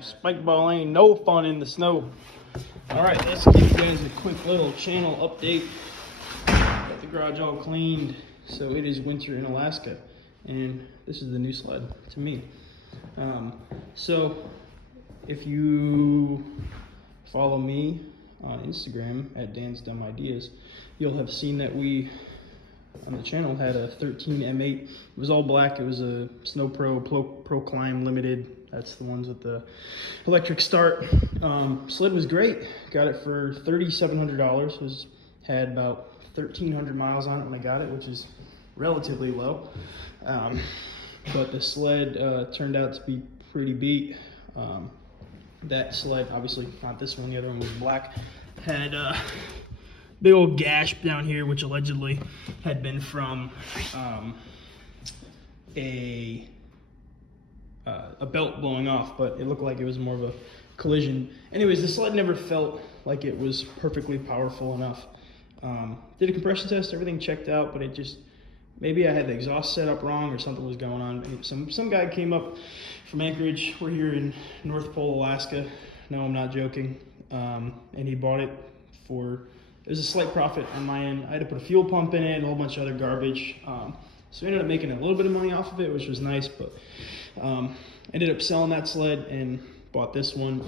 Spike ball ain't no fun in the snow. Alright, let's give you guys a quick little channel update. Got the garage all cleaned. So it is winter in Alaska, and this is the new sled to me. So if you follow me on Instagram at Dan's Dumb Ideas, you'll have seen that we on the channel had a 13 M8. It was all black. It was a Snow Pro Climb Limited. That's the ones with the electric start. Sled was great. Got it for $3,700. Had about 1,300 miles on it when I got it, which is relatively low. But the sled turned out to be pretty beat. That sled, obviously not this one, the other one was black, had a big old gash down here, which allegedly had been from a belt blowing off, but it looked like it was more of a collision. Anyways, the sled never felt like it was perfectly powerful enough. Did a compression test, everything checked out, but it just, maybe I had the exhaust set up wrong or something was going on. Some guy came up from Anchorage. We're here in North Pole, Alaska. No, I'm not joking. And he bought it for, it was a slight profit on my end. I had to put a fuel pump in it, a whole bunch of other garbage. So we ended up making a little bit of money off of it, which was nice, but ended up selling that sled and bought this one.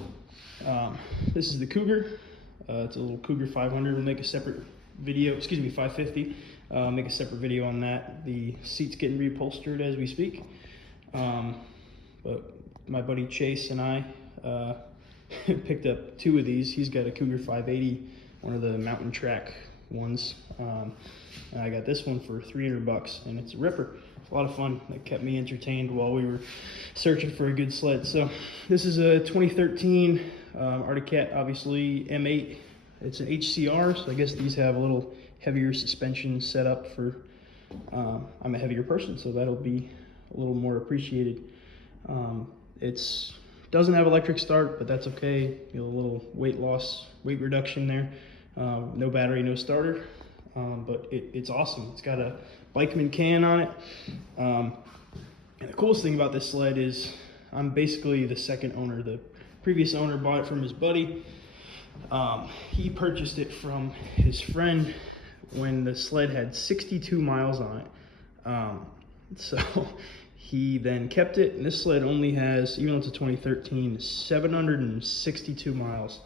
This is the Cougar. It's a little Cougar 500. We'll make a separate video, 550. Make a separate video on that. The seat's getting reupholstered as we speak. But my buddy Chase and I picked up two of these. He's got a Cougar 580, one of the mountain track ones. And I got this one for $300, and it's a ripper. It's a lot of fun. It kept me entertained while we were searching for a good sled. So this is a 2013 Arctic Cat, obviously M8. It's an HCR, so I guess these have a little heavier suspension set up for, I'm a heavier person, so that'll be a little more appreciated. It's doesn't have electric start, but that's okay. You know, a little weight reduction there. No battery, no starter, but it's awesome. It's got a Bikeman can on it. And the coolest thing about this sled is I'm basically the second owner. The previous owner bought it from his buddy. He purchased it from his friend when the sled had 62 miles on it. So he then kept it, and this sled only has, even though it's a 2013, 762 miles.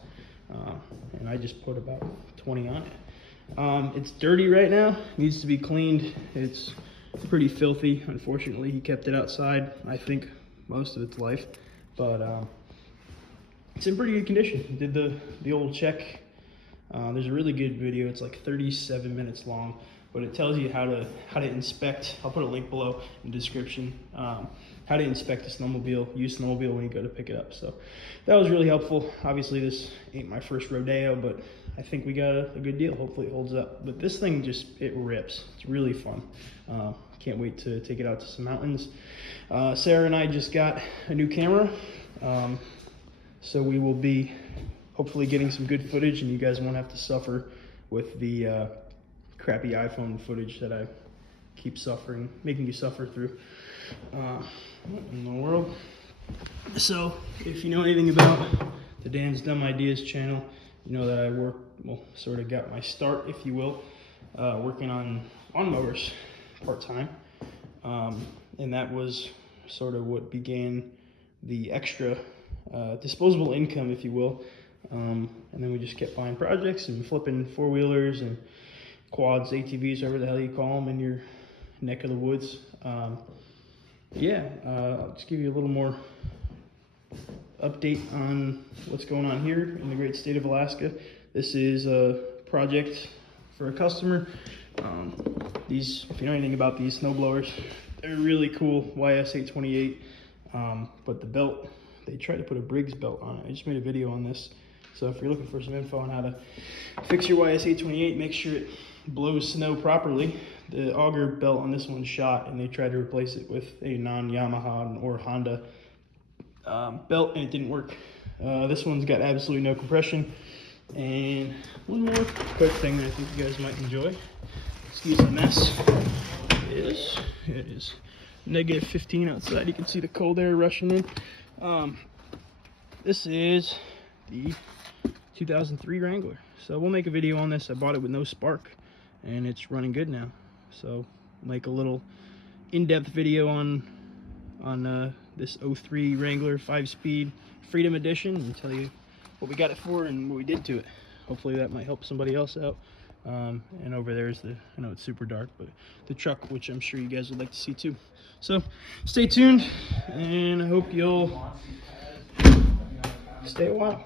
And I just put about 20 on it. It's dirty right now, needs to be cleaned. It's pretty filthy. Unfortunately, he kept it outside, I think, most of its life. But it's in pretty good condition. Did the old check. There's a really good video. It's like 37 minutes long, but it tells you how to inspect. I'll put a link below in the description. How to inspect a snowmobile, use snowmobile when you go to pick it up. So that was really helpful. Obviously, this ain't my first rodeo, but I think we got a good deal. Hopefully it holds up. But this thing just, it rips. It's really fun. Can't wait to take it out to some mountains. Sarah and I just got a new camera. So we will be hopefully getting some good footage, and you guys won't have to suffer with the crappy iPhone footage that I keep making you suffer through. What in the world? So if you know anything about the Dan's Dumb Ideas channel, you know that I sort of got my start, if you will, working on mowers part-time. And that was sort of what began the extra disposable income, if you will. And then we just kept buying projects and flipping four-wheelers and quads, ATVs, whatever the hell you call them in your neck of the woods. I'll just give you a little more update on what's going on here in the great state of Alaska. This is a project for a customer. These, if you know anything about these snowblowers, they're really cool, YS828, but the belt, they tried to put a Briggs belt on it. I just made a video on this. So if you're looking for some info on how to fix your YS828, make sure it blows snow properly. The auger belt on this one's shot, and they tried to replace it with a non-Yamaha or Honda belt, and it didn't work. This one's got absolutely no compression. And one more quick thing that I think you guys might enjoy. Excuse the mess. It is negative 15 outside. You can see the cold air rushing in. this is the 2003 Wrangler. So we'll make a video on this. I bought it with no spark, and it's running good now. So make a little in-depth video on this 03 Wrangler 5-speed Freedom Edition and tell you what we got it for and what we did to it. Hopefully that might help somebody else out. And over there is the, I know it's super dark, but the truck, which I'm sure you guys would like to see too. So stay tuned, and I hope you'll stay a while.